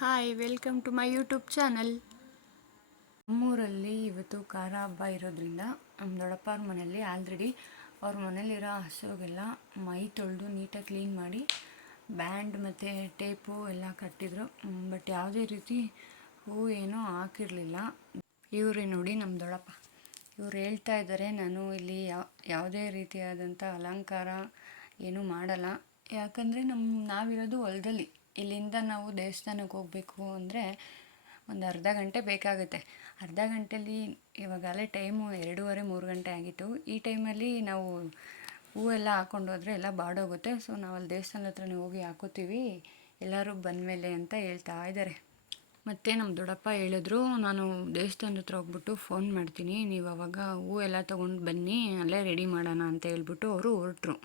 Hi, welcome to my YouTube channel. ನಮ್ಮೂರಲ್ಲಿ ಇವತ್ತು ಖಾರ ಹಬ್ಬ ಇರೋದ್ರಿಂದ ನಮ್ಮ ದೊಡ್ಡಪ್ಪವ್ರ ಮನೆಯಲ್ಲಿ ಆಲ್ರೆಡಿ ಅವ್ರ ಮನೇಲಿರೋ ಹಸುಗೆಲ್ಲ ಮೈ ತೊಳೆದು ನೀಟಾಗಿ ಕ್ಲೀನ್ ಮಾಡಿ ಬ್ಯಾಂಡ್ ಮತ್ತು ಟೇಪು ಎಲ್ಲ ಕಟ್ಟಿದ್ರು. ಬಟ್ ಯಾವುದೇ ರೀತಿ ಹೂ ಏನೂ ಹಾಕಿರಲಿಲ್ಲ. ಇವರೇ ನೋಡಿ ನಮ್ಮ ದೊಡ್ಡಪ್ಪ. ಇವ್ರು ಹೇಳ್ತಾ ಇದ್ದಾರೆ, ನಾನು ಇಲ್ಲಿ ಯಾವುದೇ ರೀತಿಯಾದಂಥ ಅಲಂಕಾರ ಏನೂ ಮಾಡಲ್ಲ. ಯಾಕಂದರೆ ನಾವಿರೋದು ಹೊಲದಲ್ಲಿ. ಇಲ್ಲಿಂದ ನಾವು ದೇವಸ್ಥಾನಕ್ಕೆ ಹೋಗಬೇಕು ಅಂದರೆ ಒಂದು ಅರ್ಧ ಗಂಟೆ ಬೇಕಾಗುತ್ತೆ. ಅರ್ಧ ಗಂಟೆಯಲ್ಲಿ ಇವಾಗಲೇ ಟೈಮು 2:30-3 ಗಂಟೆ ಆಗಿತ್ತು. ಈ ಟೈಮಲ್ಲಿ ನಾವು ಹೂವೆಲ್ಲ ಹಾಕ್ಕೊಂಡು ಹೋದರೆ ಎಲ್ಲ ಬಾಡೋಗುತ್ತೆ. ಸೊ ನಾವು ಅಲ್ಲಿ ದೇವಸ್ಥಾನದ ಹತ್ರನೇ ಹೋಗಿ ಹಾಕೋತೀವಿ, ಎಲ್ಲರೂ ಬಂದಮೇಲೆ ಅಂತ ಹೇಳ್ತಾ ಇದ್ದಾರೆ. ಮತ್ತು ನಮ್ಮ ದೊಡ್ಡಪ್ಪ ಹೇಳಿದ್ರು, ನಾನು ದೇವಸ್ಥಾನದ ಹತ್ರ ಹೋಗ್ಬಿಟ್ಟು ಫೋನ್ ಮಾಡ್ತೀನಿ, ನೀವು ಅವಾಗ ಹೂವೆಲ್ಲ ತೊಗೊಂಡು ಬನ್ನಿ, ಅಲ್ಲೇ ರೆಡಿ ಮಾಡೋಣ ಅಂತ ಹೇಳ್ಬಿಟ್ಟು ಅವರು ಹೊರಟರು.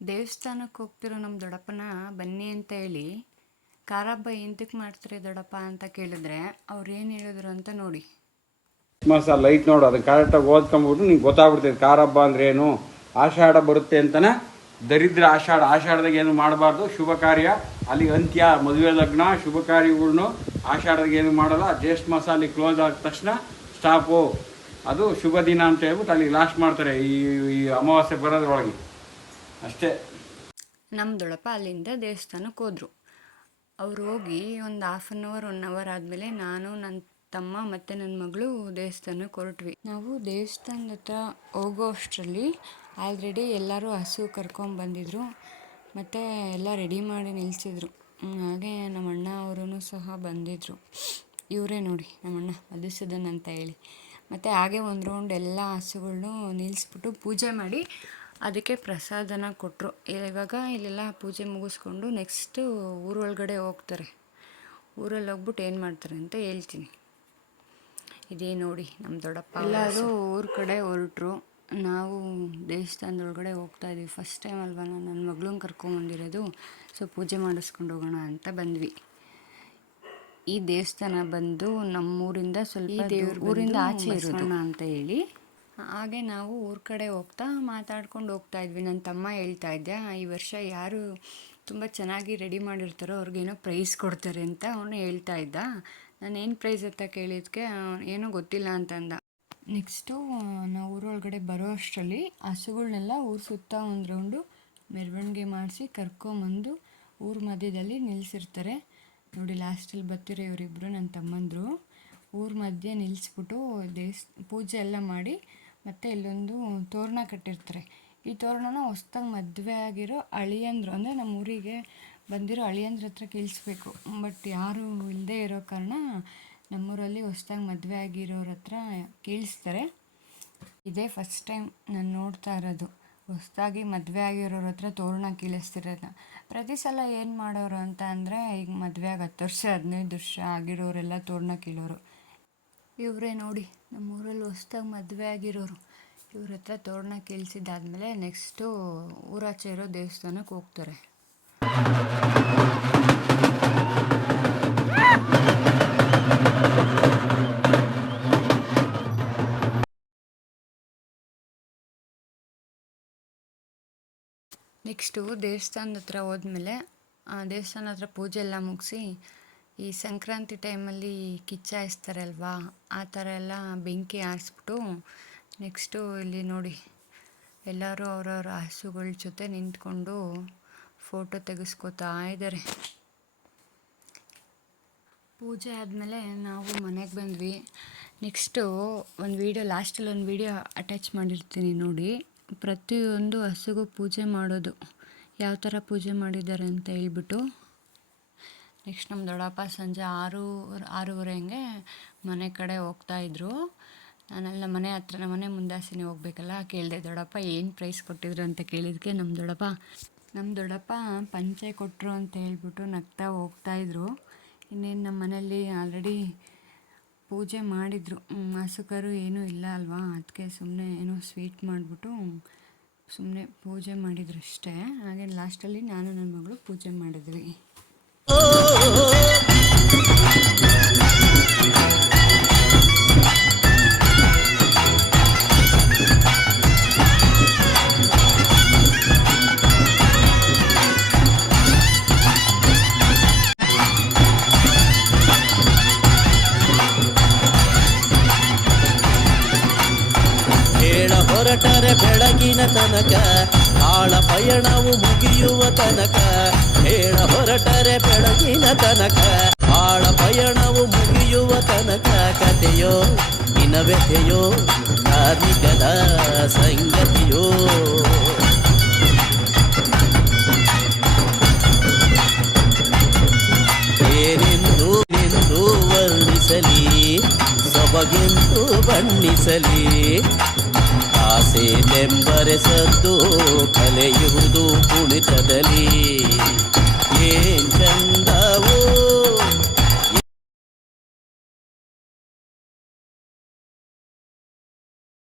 ದೇವಸ್ಥಾನಕ್ಕೆ ಹೋಗ್ತಿರೋ ನಮ್ಮ ದೊಡ್ಡಪ್ಪನ ಬನ್ನಿ ಅಂತ ಹೇಳಿ ಖಾರ ಹಬ್ಬ ಎಂತಕ್ಕೆ ಮಾಡ್ತಾರೆ ದೊಡ್ಡಪ್ಪ ಅಂತ ಕೇಳಿದ್ರೆ ಅವ್ರು ಏನು ಹೇಳಿದ್ರು ಅಂತ ನೋಡಿ. ಲೈಟ್ ನೋಡು, ಅದನ್ನ ಕರೆಕ್ಟಾಗಿ ಓದ್ಕೊಂಡ್ಬಿಟ್ಟು ನಿಂಗೆ ಗೊತ್ತಾಗ್ಬಿಡ್ತೈತೆ ಖಾರ ಹಬ್ಬ ಅಂದ್ರೆ ಏನು. ಆಷಾಢ ಬರುತ್ತೆ ಅಂತಾನೆ ದರಿದ್ರ ಆಷಾಢದಾಗ ಏನು ಮಾಡಬಾರ್ದು, ಶುಭ ಕಾರ್ಯ ಅಲ್ಲಿಗೆ ಅಂತ್ಯ. ಮದುವೆ ಲಗ್ನ ಶುಭ ಕಾರ್ಯಗಳ್ನು ಆಷಾಢದಾಗ ಏನು ಮಾಡಲ್ಲ. ಜ್ಯೇಷ್ಠ ಮಾಸ ಅಲ್ಲಿ ಕ್ಲೋಸ್ ಆದ ತಕ್ಷಣ ಸ್ಟಾಪು, ಅದು ಶುಭ ದಿನ ಅಂತ ಹೇಳ್ಬಿಟ್ಟು ಅಲ್ಲಿಗೆ ಲಾಸ್ಟ್ ಮಾಡ್ತಾರೆ ಈ ಅಮಾವಾಸ್ಯೆ ಬರೋದ್ರೊಳಗೆ ಅಷ್ಟೇ. ನಮ್ಮ ದೊಡ್ಡಪ್ಪ ಅಲ್ಲಿಂದ ದೇವಸ್ಥಾನಕ್ಕೆ ಹೋದರು. ಅವ್ರು ಹೋಗಿ ಒಂದು 1 ಅವರ್ ಆದಮೇಲೆ ನಾನು, ನನ್ನ ತಮ್ಮ ಮತ್ತು ನನ್ನ ಮಗಳು ದೇವಸ್ಥಾನಕ್ಕೆ ಹೊರಟ್ವಿ. ನಾವು ದೇವಸ್ಥಾನದ ಹತ್ರ ಹೋಗೋ ಅಷ್ಟರಲ್ಲಿ ಆಲ್ರೆಡಿ ಎಲ್ಲರೂ ಹಸು ಕರ್ಕೊಂಬಂದಿದ್ರು ಮತ್ತು ಎಲ್ಲ ರೆಡಿ ಮಾಡಿ ನಿಲ್ಲಿಸಿದ್ರು. ಹಾಗೆ ನಮ್ಮ ಅಣ್ಣ ಅವರೂ ಸಹ ಬಂದಿದ್ದರು. ಇವರೇ ನೋಡಿ ನಮ್ಮಣ್ಣ ಮಧುಸೂದನ್ ಅಂತ ಹೇಳಿ. ಮತ್ತು ಹಾಗೆ ಒಂದು ರೌಂಡ್ ಎಲ್ಲ ಹಸುಗಳ್ನೂ ನಿಲ್ಲಿಸ್ಬಿಟ್ಟು ಪೂಜೆ ಮಾಡಿ ಅದಕ್ಕೆ ಪ್ರಸಾದನ ಕೊಟ್ಟರು. ಇವಾಗ ಇಲ್ಲೆಲ್ಲ ಪೂಜೆ ಮುಗಿಸ್ಕೊಂಡು ನೆಕ್ಸ್ಟು ಊರೊಳಗಡೆ ಹೋಗ್ತಾರೆ. ಊರಲ್ಲಿ ಹೋಗ್ಬಿಟ್ಟು ಏನು ಮಾಡ್ತಾರೆ ಅಂತ ಹೇಳ್ತೀನಿ. ಇದೇ ನೋಡಿ ನಮ್ಮ ದೊಡ್ಡಪ್ಪ ಎಲ್ಲರೂ ಊರ ಕಡೆ ಹೊರಟರು. ನಾವು ದೇವಸ್ಥಾನದೊಳಗಡೆ ಹೋಗ್ತಾಯಿದ್ವಿ. ಫಸ್ಟ್ ಟೈಮ್ ಅಲ್ವಾ ನಾನು ನನ್ನ ಮಗಳನ್ನ ಕರ್ಕೊಂಬಂದಿರೋದು. ಸೊ ಪೂಜೆ ಮಾಡಿಸ್ಕೊಂಡು ಹೋಗೋಣ ಅಂತ ಬಂದ್ವಿ. ಈ ದೇವಸ್ಥಾನ ಬಂದು ನಮ್ಮೂರಿಂದ ಸ್ವಲ್ಪ ಊರಿಂದ ಆಚೆ ಇರೋಣ ಅಂತ ಹೇಳಿ ಹಾಗೆ ನಾವು ಊರ ಕಡೆ ಹೋಗ್ತಾ ಮಾತಾಡ್ಕೊಂಡು ಹೋಗ್ತಾ ಇದ್ವಿ. ನನ್ನ ತಮ್ಮ ಹೇಳ್ತಾ ಇದ್ದೆ, ಈ ವರ್ಷ ಯಾರು ತುಂಬ ಚೆನ್ನಾಗಿ ರೆಡಿ ಮಾಡಿರ್ತಾರೋ ಅವ್ರಿಗೇನೋ ಪ್ರೈಸ್ ಕೊಡ್ತಾರೆ ಅಂತ ಅವನು ಹೇಳ್ತಾ ಇದ್ದ. ನಾನು ಏನು ಪ್ರೈಸ್ ಅಂತ ಕೇಳಿದ್ಕೆ ಏನೂ ಗೊತ್ತಿಲ್ಲ ಅಂತಂದ. ನೆಕ್ಸ್ಟು ನಾವು ಊರೊಳಗಡೆ ಬರೋ ಅಷ್ಟರಲ್ಲಿ ಹಸುಗಳ್ನೆಲ್ಲ ಊರು ಸುತ್ತ ಒಂದು ರೌಂಡು ಮೆರವಣಿಗೆ ಮಾಡಿಸಿ ಕರ್ಕೊಂಬಂದು ಊರ ಮಧ್ಯದಲ್ಲಿ ನಿಲ್ಲಿಸಿರ್ತಾರೆ. ನೋಡಿ ಲಾಸ್ಟಲ್ಲಿ ಬರ್ತಿರೋ ಇವರಿಬ್ಬರು ನನ್ನ ತಮ್ಮಂದರು ಊರ ಮಧ್ಯೆ ನಿಲ್ಲಿಸ್ಬಿಟ್ಟು ಪೂಜೆ ಎಲ್ಲ ಮಾಡಿ ಮತ್ತು ಇಲ್ಲೊಂದು ತೋರಣ ಕಟ್ಟಿರ್ತಾರೆ. ಈ ತೋರಣನ ಹೊಸ್ದಾಗಿ ಮದುವೆ ಆಗಿರೋ ಅಳಿಯಂದ್ರು, ಅಂದರೆ ನಮ್ಮ ಊರಿಗೆ ಬಂದಿರೋ ಅಳಿಯಂದ್ರ ಹತ್ರ ಕೀಳಿಸ್ಬೇಕು. ಬಟ್ ಯಾರೂ ಇಲ್ಲದೆ ಇರೋ ಕಾರಣ ನಮ್ಮೂರಲ್ಲಿ ಹೊಸ್ದಾಗಿ ಮದುವೆ ಆಗಿರೋರ ಹತ್ರ ಕೀಳಿಸ್ತಾರೆ. ಇದೇ ಫಸ್ಟ್ ಟೈಮ್ ನಾನು ನೋಡ್ತಾ ಇರೋದು, ಹೊಸ್ದಾಗಿ ಮದುವೆ ಆಗಿರೋರ ಹತ್ರ ತೋರಣ ಕೀಳಿಸ್ತಿರೋದನ್ನ. ಪ್ರತಿ ಸಲ ಏನು ಮಾಡೋರು ಅಂತ ಅಂದರೆ, ಈಗ ಮದುವೆ ಆಗಿ 10 ವರ್ಷ 15 ವರ್ಷ ಆಗಿರೋರೆಲ್ಲ ತೋರಣ ಕೀಳೋರು. ಇವರೇ ನೋಡಿ ನಮ್ಮೂರಲ್ಲಿ ಹೊಸ್ದಾಗಿ ಮದುವೆ ಆಗಿರೋರು. ಇವ್ರ ಹತ್ರ ತೋರಣ ಕೀಳ್ಸಿದ್ದಾದ್ಮೇಲೆ ನೆಕ್ಸ್ಟು ಊರಾಚೆ ಇರೋ ದೇವಸ್ಥಾನಕ್ಕೆ ಹೋಗ್ತಾರೆ. ನೆಕ್ಸ್ಟು ದೇವಸ್ಥಾನದ ಹತ್ರ ಹೋದ್ಮೇಲೆ ದೇವಸ್ಥಾನ ಹತ್ರ ಪೂಜೆ ಎಲ್ಲ ಮುಗಿಸಿ ಈ ಸಂಕ್ರಾಂತಿ ಟೈಮಲ್ಲಿ ಕಿಚ್ಚ ಹಾಯಿಸ್ತಾರಲ್ವಾ, ಆ ಥರ ಎಲ್ಲ ಬೆಂಕಿ ಹಾರಿಸ್ಬಿಟ್ಟು ನೆಕ್ಸ್ಟು ಇಲ್ಲಿ ನೋಡಿ ಎಲ್ಲರೂ ಅವ್ರವ್ರ ಹಸುಗಳ ಜೊತೆ ನಿಂತ್ಕೊಂಡು ಫೋಟೋ ತೆಗೆಸ್ಕೋತಾ ಇದ್ದಾರೆ. ಪೂಜೆ ಆದಮೇಲೆ ನಾವು ಮನೆಗೆ ಬಂದ್ವಿ. ನೆಕ್ಸ್ಟು ಒಂದು ವೀಡಿಯೋ ಲಾಸ್ಟಲ್ಲಿ ಒಂದು ವೀಡಿಯೋ ಅಟ್ಯಾಚ್ ಮಾಡಿರ್ತೀನಿ ನೋಡಿ. ಪ್ರತಿಯೊಂದು ಹಸುಗೂ ಪೂಜೆ ಮಾಡೋದು, ಯಾವ ಥರ ಪೂಜೆ ಮಾಡಿದ್ದಾರೆ ಅಂತ ಹೇಳ್ಬಿಟ್ಟು. ನೆಕ್ಸ್ಟ್ ನಮ್ಮ ದೊಡ್ಡಪ್ಪ ಸಂಜೆ 6-6:30 ಹಂಗೆ ಮನೆ ಕಡೆ ಹೋಗ್ತಾಯಿದ್ರು. ನಾನೆಲ್ಲ ನಮ್ಮ ಮನೆ ಮುಂದಾಸಿನೇ ಹೋಗ್ಬೇಕಲ್ಲ, ಕೇಳಿದೆ ದೊಡ್ಡಪ್ಪ ಏನು ಪ್ರೈಸ್ ಕೊಟ್ಟಿದ್ರು ಅಂತ ಕೇಳಿದ್ಕೆ ನಮ್ಮ ದೊಡ್ಡಪ್ಪ ಪಂಚೆ ಕೊಟ್ಟರು ಅಂತ ಹೇಳ್ಬಿಟ್ಟು ನಗ್ತಾ ಹೋಗ್ತಾಯಿದ್ರು. ಇನ್ನೇನು ನಮ್ಮ ಮನೆಯಲ್ಲಿ ಆಲ್ರೆಡಿ ಪೂಜೆ ಮಾಡಿದರು. ಹಸುಕರು ಏನೂ ಇಲ್ಲ ಅಲ್ವಾ, ಅದಕ್ಕೆ ಸುಮ್ಮನೆ ಏನೋ ಸ್ವೀಟ್ ಮಾಡಿಬಿಟ್ಟು ಸುಮ್ಮನೆ ಪೂಜೆ ಮಾಡಿದ್ರು ಅಷ್ಟೇ. ಹಾಗೆ ಲಾಸ್ಟಲ್ಲಿ ನಾನು ನನ್ನ ಮಗಳು ಪೂಜೆ ಮಾಡಿದ್ವಿ. ಬೆಳಗಿನ ತನಕ ಕಾಳ ಪಯಣವು ಮುಗಿಯುವ ತನಕ ಹೇಳ ಹೊರಟರೆ ಬೆಳಗಿನ ತನಕ ಕಾಳ ಪಯಣವು ಮುಗಿಯುವ ತನಕ ಕಥೆಯೋ ಇನವ್ಯಥೆಯೋ ಕಾರ್ಮಿಕದ ಸಂಗತಿಯೋ ಏನೆಂದು ವರ್ಣಿಸಲಿ ಸೊಬಗೆಂದು ಬಣ್ಣಿಸಲಿ ಆಸೆ ಬೆಂಬರೆಸದ್ದು ಕಲೆಯುವುದು ಕುಣಿತದಲ್ಲಿ ಏನ್ ಚಂದ